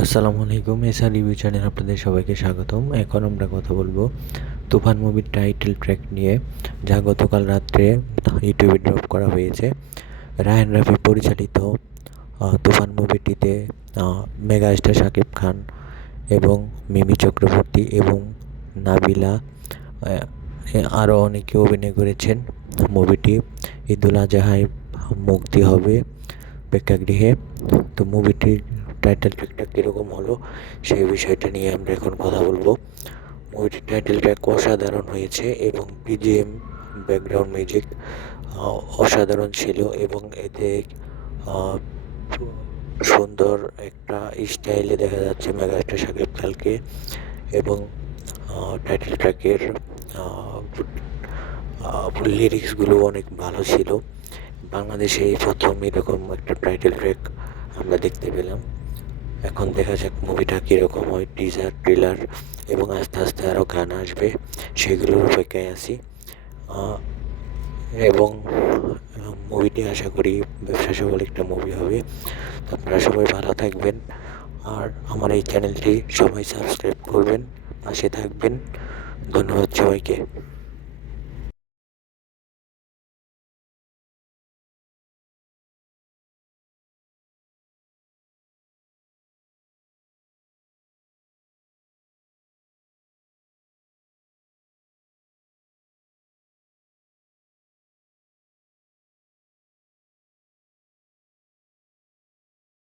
আসসালামু আলাইকুম, SR review channel আপনাদের সবাইকে স্বাগতম। এখন আমরা কথা বলবো তুফান মুভির টাইটেল ট্র্যাক নিয়ে, যা গতকাল রাত্রে ইউটিউবে ড্রপ করা হয়েছে। রায়হান রাফি পরিচালিত তুফান মুভিটিতে মেগা স্টার শাকিব খান এবং মিমি চক্রবর্তী এবং নাবিলা আরও অনেকে অভিনয় করেছেন। মুভিটি ঈদুল আজহায় মুক্তি হবে প্রেক্ষাগৃহে। তো মুভিটির টাইটেল ট্র্যাকটা কীরকম হলো সেই বিষয়টা নিয়ে আমরা এখন কথা বলবো। মুভিটির টাইটেল ট্র্যাক অসাধারণ হয়েছে এবং বিজিএম ব্যাকগ্রাউন্ড মিউজিক অসাধারণ ছিল এবং এতে সুন্দর একটা স্টাইলে দেখা যাচ্ছে মেগাস্টার শাকিব খানকে। এবং টাইটেল ট্র্যাকের লিরিক্সগুলো অনেক ভালো ছিল। বাংলাদেশে এই প্রথম এরকম একটা টাইটেল ট্র্যাক আমরা দেখতে পেলাম। এখন দেখা যাক মুভিটা কীরকম হয়, টিজার ট্রেলার এবং আস্তে আস্তে আরও গান আসবে, সেগুলোর অপেক্ষায় আছি। এবং মুভিটি আশা করি ব্যবসা সফল একটা মুভি হবে। আপনারা সবাই ভালো থাকবেন আর আমার এই চ্যানেলটি সবাই সাবস্ক্রাইব করবেন, পাশে থাকবেন। ধন্যবাদ সবাইকে।